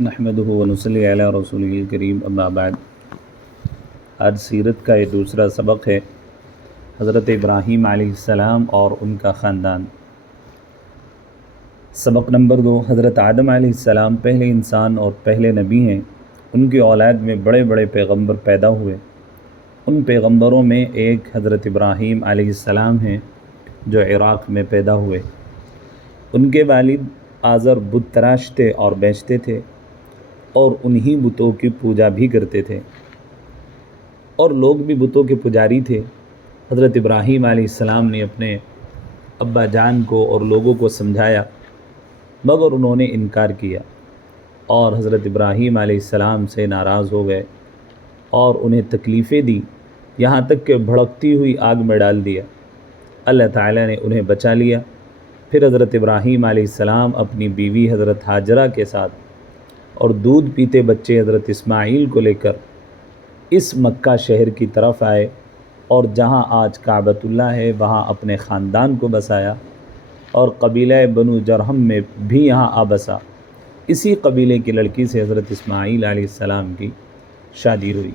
نحمدہ ونصلی علی رسولہ الکریم اما بعد۔ آج سیرت کا یہ دوسرا سبق ہے، حضرت ابراہیم علیہ السلام اور ان کا خاندان۔ سبق نمبر 2، حضرت آدم علیہ السلام پہلے انسان اور پہلے نبی ہیں۔ ان کی اولاد میں بڑے بڑے پیغمبر پیدا ہوئے۔ ان پیغمبروں میں ایک حضرت ابراہیم علیہ السلام ہیں جو عراق میں پیدا ہوئے۔ ان کے والد آزر بت تراشتے اور بیچتے تھے اور انہی بتوں کی پوجا بھی کرتے تھے، اور لوگ بھی بتوں کے پجاری تھے۔ حضرت ابراہیم علیہ السلام نے اپنے ابا جان کو اور لوگوں کو سمجھایا، مگر انہوں نے انکار کیا اور حضرت ابراہیم علیہ السلام سے ناراض ہو گئے اور انہیں تکلیفیں دی، یہاں تک کہ بھڑکتی ہوئی آگ میں ڈال دیا۔ اللہ تعالیٰ نے انہیں بچا لیا۔ پھر حضرت ابراہیم علیہ السلام اپنی بیوی حضرت ہاجرہ کے ساتھ اور دودھ پیتے بچے حضرت اسماعیل کو لے کر اس مکہ شہر کی طرف آئے، اور جہاں آج کعبۃ اللہ ہے وہاں اپنے خاندان کو بسایا، اور قبیلہ بنو جرہم میں بھی یہاں آ بسا۔ اسی قبیلے کی لڑکی سے حضرت اسماعیل علیہ السلام کی شادی ہوئی۔